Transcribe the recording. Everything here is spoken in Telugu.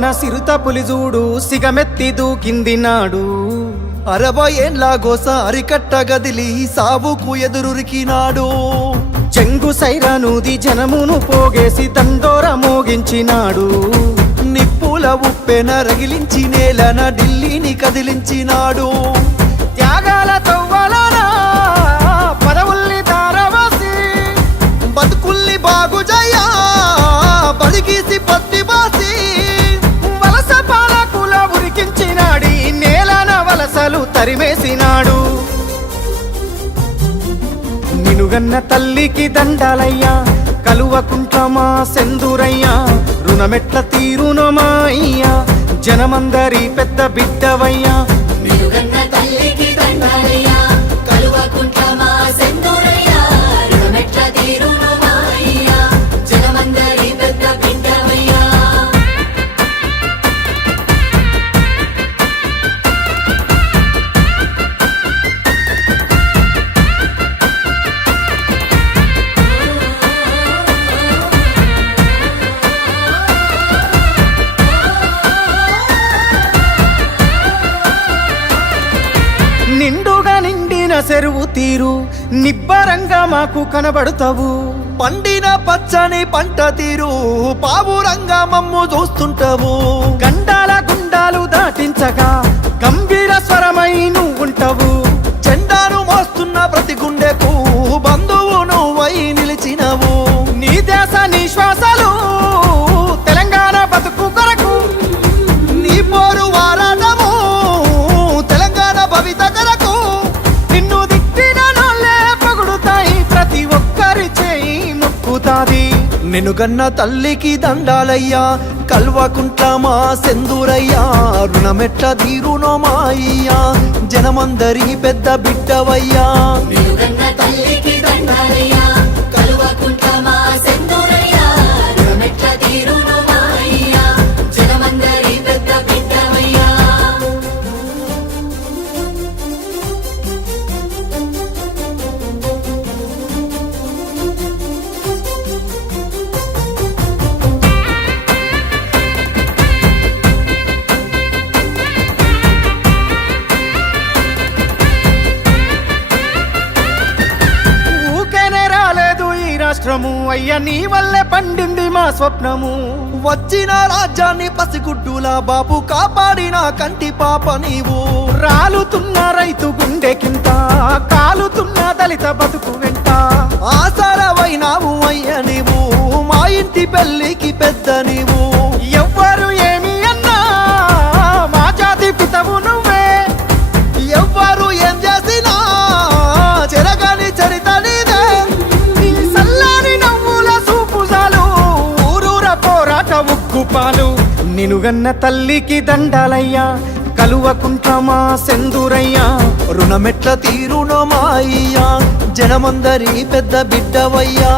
ఉన్న సిరుత పులిజూడు సిగమెత్తి దూకింది నాడు. అరవై ఏండ్ల కట్టగదిలి అరికట్ట గదిలి సావుకు ఎదురురికినాడు చెంగు సైరానూది జనమును పోగేసి దండోర మోగించినాడు నిప్పుల ఉప్పెన రగిలించి నేలన ఢిల్లీని కదిలించినాడు త్యాగాల తవ్వలనా? తరిమేసినాడు. నినుగన్న తల్లికి దండాలయ్యా కలువకుంట్ల మా సెందురయ్యా రుణమెట్ల తీరునమా అయ్యా జనమందరి పెద్ద బిడ్డవయ్యా చెరువు తీరు నిబ్బరంగా మాకు కనబడతావు. పండిన పచ్చని పంట తీరు పావురంగా మమ్ము చూస్తుంటావు. గండాల గుండాలు దాటించగా గంభీర స్వరమై నువ్వుంటావు. నిన్నుగన్న తల్లికి దండాలయ్యా కల్వకుంట్ల మా సెందూరయ్యా రుణమెట్ల తీరునో మా అయ్యా జనమందరి పెద్ద బిడ్డవయ్యా. రాష్ట్రము అయ్యా నీ వల్లే పండింది మా స్వప్నము. వచ్చిన రాజ్యాన్ని పసిగుడ్డులా బాబు కాపాడిన కంటి పాప నీవు. రాలుతున్న రైతు గుండెకింత కాలుతున్న దళిత బతుకు వెంట. ఆసారవైనావు అయ్య నీవు. మా ఇంటి పెళ్ళికి పెద్ద నినుగన్న తల్లికి దండాలయ్యా కలువకుంట్ల సెందురయ్యా. రుణమెట్ల తీరునమాయ్యా అయ్యా జనమందరి పెద్ద బిడ్డవయ్యా.